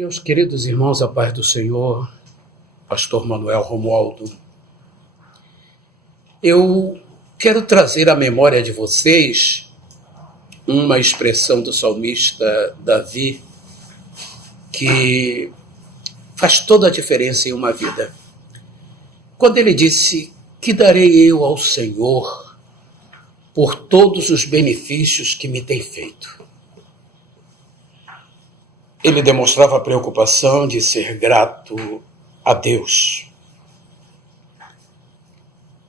Meus queridos irmãos, a paz do Senhor, pastor Manuel Romualdo, eu quero trazer à memória de vocês uma expressão do salmista Davi que faz toda a diferença em uma vida. Quando ele disse: "Que darei eu ao Senhor por todos os benefícios que me tem feito?" Ele demonstrava a preocupação de ser grato a Deus.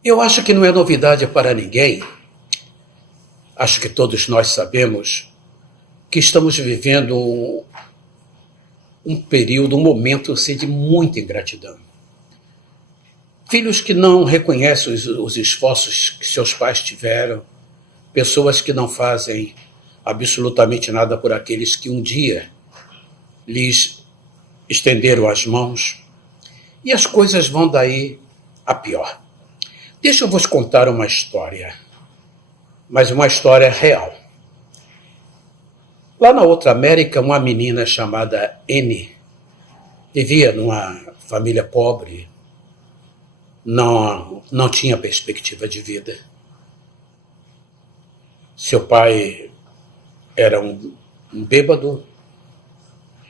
Eu acho que não é novidade para ninguém, acho que todos nós sabemos que estamos vivendo um período, um momento assim, de muita ingratidão. Filhos que não reconhecem os esforços que seus pais tiveram, pessoas que não fazem absolutamente nada por aqueles que um dia lhes estenderam as mãos, e as coisas vão daí a pior. Deixa eu vos contar uma história, mas uma história real. Lá na outra América, uma menina chamada Annie vivia numa família pobre, não tinha perspectiva de vida. Seu pai era um bêbado,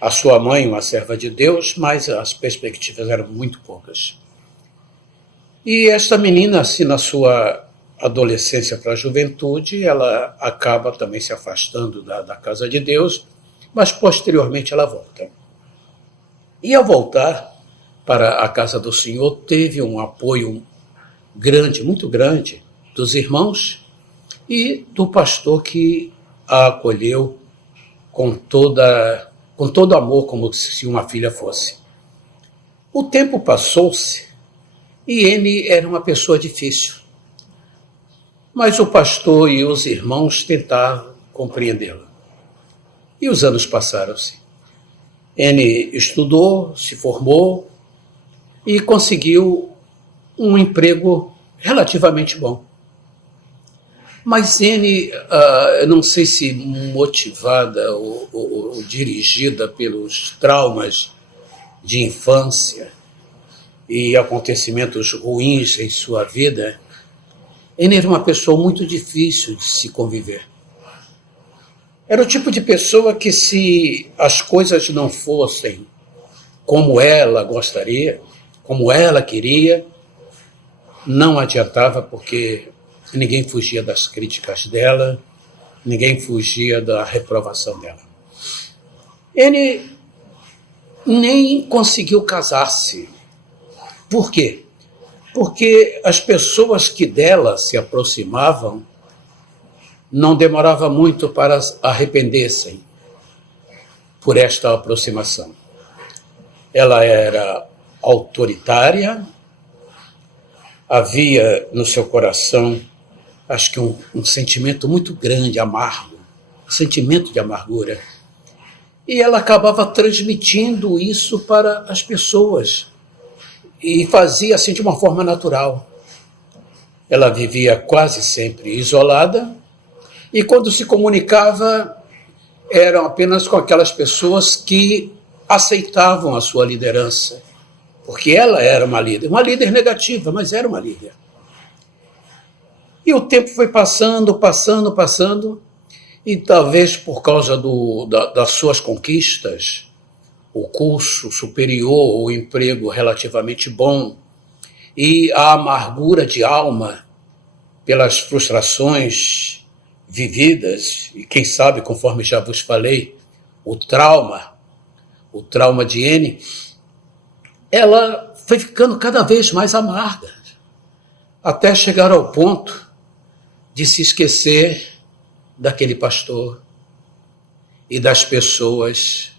a sua mãe uma serva de Deus, mas as perspectivas eram muito poucas. E esta menina, assim, na sua adolescência para a juventude, ela acaba também se afastando da casa de Deus, mas posteriormente ela volta. E ao voltar para a casa do Senhor, teve um apoio grande, muito grande, dos irmãos e do pastor que a acolheu com todo amor, como se uma filha fosse. O tempo passou-se e Annie era uma pessoa difícil, mas o pastor e os irmãos tentaram compreendê-la. E os anos passaram-se. Annie estudou, se formou e conseguiu um emprego relativamente bom. Mas Annie, não sei se motivada ou dirigida pelos traumas de infância e acontecimentos ruins em sua vida, Annie era uma pessoa muito difícil de se conviver. Era o tipo de pessoa que, se as coisas não fossem como ela gostaria, como ela queria, não adiantava, porque ninguém fugia das críticas dela, ninguém fugia da reprovação dela. Ele nem conseguiu casar-se. Por quê? Porque as pessoas que dela se aproximavam não demorava muito para arrepender-se por esta aproximação. Ela era autoritária, havia no seu coração, acho que um sentimento muito grande, amargo, um sentimento de amargura. E ela acabava transmitindo isso para as pessoas e fazia assim de uma forma natural. Ela vivia quase sempre isolada e quando se comunicava eram apenas com aquelas pessoas que aceitavam a sua liderança, porque ela era uma líder negativa, mas era uma líder. E o tempo foi passando, e talvez por causa das suas conquistas, o curso superior, o emprego relativamente bom, e a amargura de alma pelas frustrações vividas, e quem sabe, conforme já vos falei, o trauma de Annie, ela foi ficando cada vez mais amarga, até chegar ao ponto de se esquecer daquele pastor e das pessoas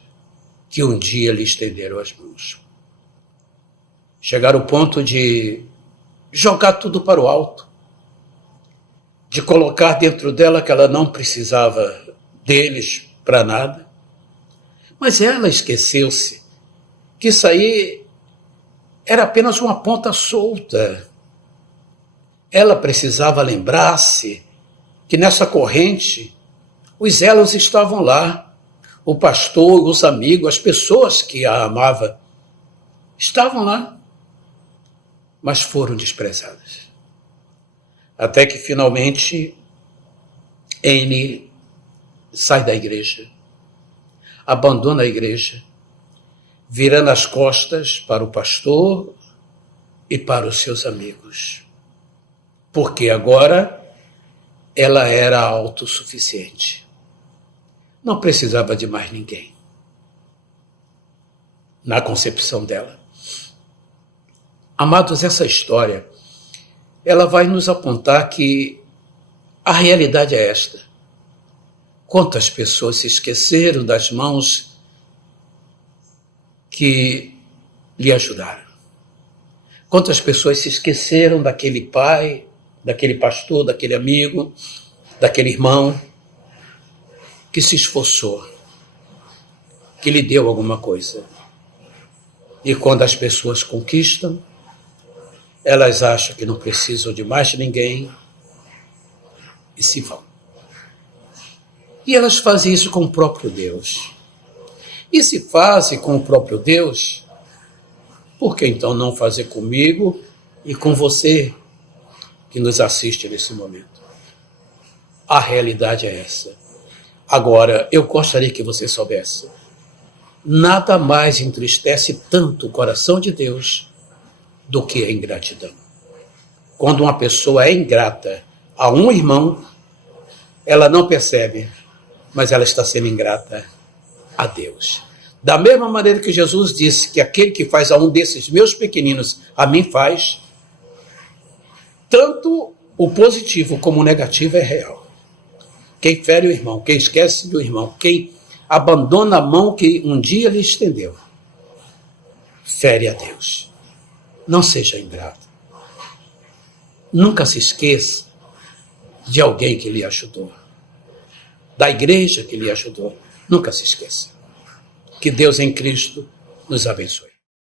que um dia lhe estenderam as mãos. Chegar ao ponto de jogar tudo para o alto, de colocar dentro dela que ela não precisava deles para nada, mas ela esqueceu-se que isso aí era apenas uma ponta solta. Ela precisava lembrar-se que nessa corrente os elos estavam lá, O pastor, os amigos, as pessoas que a amavam estavam lá, mas foram desprezadas. Até que finalmente Anne sai da igreja, abandona a igreja, virando as costas para o pastor e para os seus amigos. Porque agora ela era autossuficiente. Não precisava de mais ninguém. Na concepção dela. Amados, essa história, ela vai nos apontar que a realidade é esta. Quantas pessoas se esqueceram das mãos que lhe ajudaram? Quantas pessoas se esqueceram daquele pai, daquele pastor, daquele amigo, daquele irmão que se esforçou, que lhe deu alguma coisa. E quando as pessoas conquistam, elas acham que não precisam de mais ninguém e se vão. E elas fazem isso com o próprio Deus. E se fazem com o próprio Deus, por que então não fazer comigo e com você que nos assiste nesse momento? A realidade é essa. Agora, eu gostaria que você soubesse. Nada mais entristece tanto o coração de Deus do que a ingratidão. Quando uma pessoa é ingrata a um irmão, ela não percebe, mas ela está sendo ingrata a Deus. Da mesma maneira que Jesus disse que aquele que faz a um desses meus pequeninos, a mim faz, tanto o positivo como o negativo é real. Quem fere o irmão, quem esquece do irmão, quem abandona a mão que um dia lhe estendeu, fere a Deus. Não seja ingrato. Nunca se esqueça de alguém que lhe ajudou, da igreja que lhe ajudou. Nunca se esqueça. Que Deus em Cristo nos abençoe.